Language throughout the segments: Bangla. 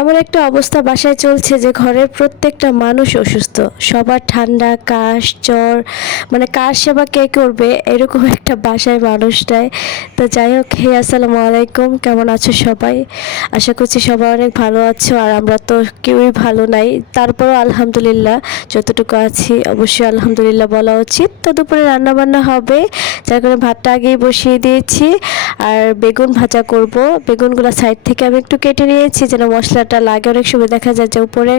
এমন একটা অবস্থা বাসায় চলছে যে ঘরের প্রত্যেকটা মানুষ অসুস্থ। সবার ঠান্ডা, কাশ, জ্বর মানে কার সেবা কে করবে এরকম একটা বাসায় মানুষটাই তো যাই হোক, হে, আসসালামু আলাইকুম, কেমন আছো সবাই? আশা করছি সবাই অনেক ভালো আছো আর আমরা তো কেউই ভালো নাই। তারপরও আলহামদুলিল্লাহ, যতটুকু আছি, অবশ্যই আলহামদুলিল্লাহ বলা উচিত। তো দুপুরে রান্না বান্না হবে, যার কারণে ভাতটা আগেই বসিয়ে দিয়েছি। আর বেগুন ভাজা করব। বেগুনগুলো সাইড থেকে আমি একটু কেটে নিয়েছি, যেন মশলাটা লাগে। অনেক সময় দেখা যায় যে উপরে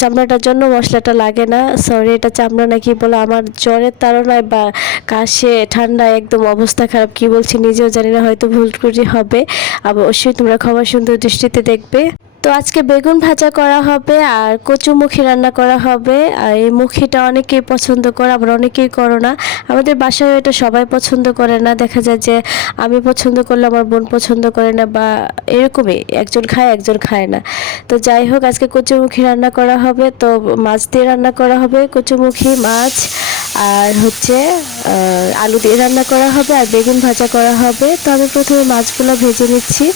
চামড়াটার জন্য মশলাটা লাগে না। সরি এটা চামড়া নাকি বলে? আমার জ্বরের তাড়নায় বা কাশে, ঠান্ডায় একদম অবস্থা খারাপ কি বলছি নিজেও জানি না, হয়তো ভুল ত্রুটি হবে। অবশ্যই তোমরা খবর সুন্দর দৃষ্টিতে দেখবে। তো আজকে বেগুন ভাজা করা হবে আর কচুমুখী রান্না করা হবে। আর এই মুখিটা অনেকেই পছন্দ করে, আবার অনেকেই করো না। আমাদের বাসায় এটা সবাই পছন্দ করে না। দেখা যায় যে আমি পছন্দ করলে আমার বোন পছন্দ করে না বা এরকমই একজন খায় একজন খায় না। তো যাই হোক, আজকে কচুমুখী রান্না করা হবে। তো মাছ দিয়ে রান্না করা হবে কচুমুখী মাছ আর হচ্ছে আলু দিয়ে রান্না করা হবে আর বেগুন ভাজা করা হবে। তো আমি প্রথমে মাছগুলো ভেজে নিচ্ছি।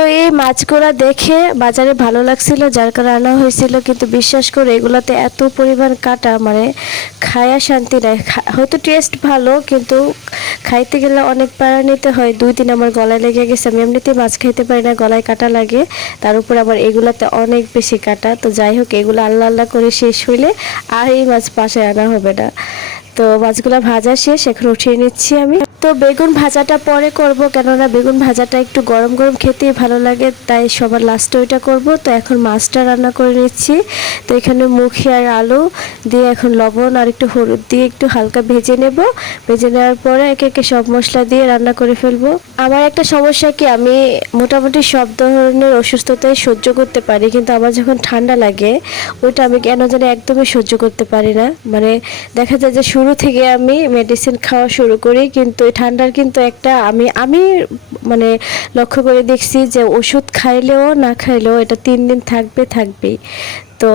তো এই মাছগুলা দেখে বাজারে ভালো লাগছিল, যার কারণে আনা হয়েছিল। কিন্তু বিশ্বাস করে, এগুলাতে এত পরিমাণ কাটা মানে খায়া শান্তি নাই। হয়তো টেস্ট ভালো, কিন্তু খাইতে গেলে অনেক প্যারা নিতে হয়। দুই দিন আমার গলায় লেগে গেছে, আমি এমনিতেই মাছ খাইতে পারি না, গলায় কাটা লাগে। তার উপর আবার এগুলাতে অনেক বেশি কাটা। তো যাই হোক, এগুলো আল্লাহ আল্লাহ করে শেষ হইলে আর এই মাছ বাসায় আনা হবে না। তো মাছগুলো ভাজা শেষ, এখন উঠিয়ে নিচ্ছি আমি। তো বেগুন ভাজাটা পরে করব, কেননা বেগুন ভাজাটা একটু গরম গরম খেতেই ভালো লাগে, তাই সবার লাস্টে ওইটা করব। তো এখন মাছটা রান্না করে নিচ্ছি। তো এখানে মুখি আর আলু দিয়ে এখন লবণ আর একটু হলুদ দিয়ে একটু হালকা ভেজে নেব। ভেজে নেওয়ার পরে একে একে সব মশলা দিয়ে রান্না করে ফেলব। আমার একটা সমস্যা কি, আমি মোটামুটি সব ধরনের অসুস্থতাই সহ্য করতে পারি, কিন্তু আমার যখন ঠান্ডা লাগে, ওইটা আমি কেন জানি একদমই সহ্য করতে পারি না। মানে দেখা যায় যে শুরু থেকে আমি মেডিসিন খাওয়া শুরু করি, কিন্তু ঠান্ডার কিন্তু একটা আমি আমি মানে লক্ষ্য করে দেখছি যে ওষুধ খাইলেও না খাইলেও এটা তিন দিন থাকবে, থাকবেই। তো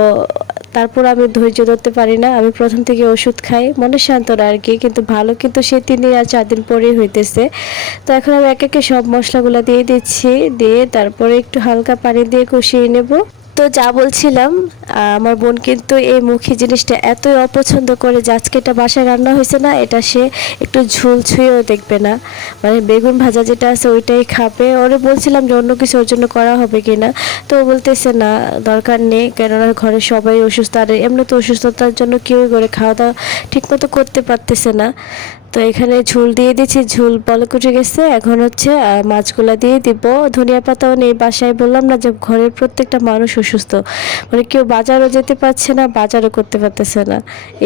তারপর আমি ধৈর্য ধরতে পারি না, আমি প্রথম থেকে ওষুধ খাই, মনে শান্তরা আর কি, কিন্তু ভালো কিন্তু সে তিন দিন আর চার দিন পরেই হইতেছে। তো এখন আমি এক একে সব মশলাগুলো দিয়ে দিচ্ছি, দিয়ে তারপরে একটু হালকা পানি দিয়ে কষিয়ে নেব। তো যা বলছিলাম আমার বোন কিন্তু এই মুখী জিনিসটা এতই অপছন্দ করে যে আজকে এটা বাসায় রান্না হয়েছে না, এটা সে একটু ঝুল ছুঁয়েও দেখবে না। মানে বেগুন ভাজা যেটা আছে ওইটাই খাবে। ওরে বলছিলাম যে অন্য কিছু ওর জন্য করা হবে কিনা। তো ও বলতেছে, না, দরকার নেই, কেননা ঘরে সবাই অসুস্থ। আর এমনি তো অসুস্থতার জন্য কেউই করে খাওয়া দাওয়া ঠিকমতো করতে পারতেছে না। তো এখানে ঝুল দিয়ে দিচ্ছি ঝুল বলক উঠে গেছে। এখন হচ্ছে মাছগুলা দিয়ে দিব। ধনিয়া পাতাও নেই বাসায়, বললাম না যে ঘরের প্রত্যেকটা মানুষ অসুস্থ। মানে কেউ বাজারও যেতে পারছে না, বাজারও করতে পারতেছে না।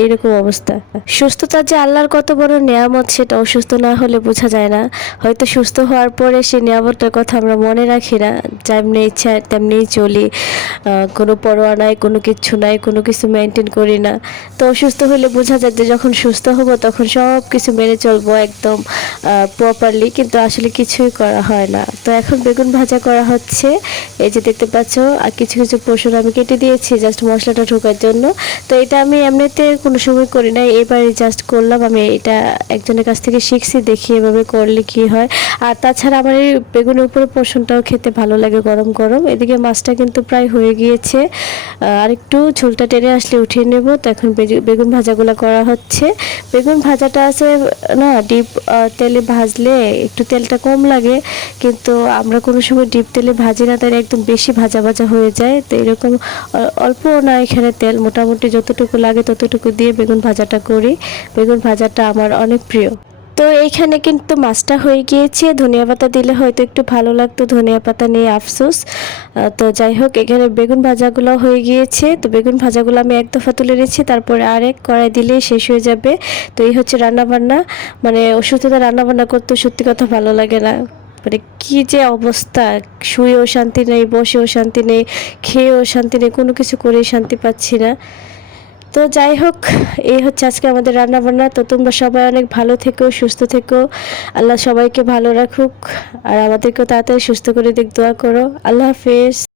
এইরকম অবস্থা। সুস্থতা যে আল্লাহর কত বড় নিয়ামত, সেটা অসুস্থ না হলে বোঝা যায় না। হয়তো সুস্থ হওয়ার পরে সেই নিয়ামতটার কথা আমরা মনে রাখি না। যেমনি ইচ্ছা তেমনিই চলি। কোনো পরোয়া নাই, কোনো কিছু নাই, কোনো কিছু মেনটেন করি না। তো অসুস্থ হলে বোঝা যায় যে যখন সুস্থ হব, তখন সব কিছু মেনে চলবো একদম প্রপারলি কিন্তু আসলে কিছুই করা হয় না। তো এখন বেগুন ভাজা করা হচ্ছে। এই যে দেখতে পাচ্ছ, আর কিছু কিছু পোষণ আমি কেটে দিয়েছি জাস্ট মশলাটা ঢোকার জন্য। তো এটা আমি এমনিতে কোনো সময় করি না, এবারে জাস্ট করলাম। আমি এটা একজনের কাছ থেকে শিখছি, দেখি এভাবে করলে কি হয়। আর তাছাড়া আমার এই বেগুনের উপরে পোষণটাও খেতে ভালো লাগে গরম গরম। এদিকে মাছটা কিন্তু প্রায় হয়ে গিয়েছে। আর একটু ঝোলটা টেনে আসলে উঠিয়ে নেব। তো এখন বেগুন ভাজাগুলো করা হচ্ছে। বেগুন ভাজাটা আছে না ডিপ তেলে ভাজলে একটু তেলটা কম লাগে, কিন্তু আমরা কোনো সময় ডিপ তেলে ভাজি না তাই একদম বেশি ভাজা ভাজা হয়ে যায়। তো এরকম অল্প না এখানে তেল, মোটামুটি যতটুকু লাগে ততটুকু দিয়ে বেগুন ভাজাটা করি। বেগুন ভাজাটা আমার অনেক প্রিয়। তো এইখানে কিন্তু মাছটা হয়ে গিয়েছে। ধনিয়া পাতা দিলে হয়তো একটু ভালো লাগতো, ধনিয়া পাতা নিয়ে আফসোস। তো যাই হোক, এখানে বেগুন ভাজাগুলো হয়ে গিয়েছে। তো বেগুন ভাজাগুলো আমি এক দফা তুলে নিচ্ছি, তারপরে আরেক কড়াই দিলেই শেষ হয়ে যাবে। তো এই হচ্ছে রান্নাবান্না। মানে অসুস্থতা রান্নাবান্না করতে সত্যি কথা ভালো লাগে না। মানে কি যে অবস্থা, শুয়েও শান্তি নেই, বসেও শান্তি নেই, খেয়েও শান্তি নেই, কোনো কিছু করেই শান্তি পাচ্ছি না। তো যাই হোক, এই হচ্ছে আজকে আমাদের রান্না বান্না তো তোমরা সবাই অনেক ভালো থেকো, সুস্থ থেকো। আল্লাহ সবাইকে ভালো রাখুক। আর আমাদেরকেও তাড়াতাড়ি সুস্থ করে দিক, দোয়া করো। আল্লাহ হাফেজ।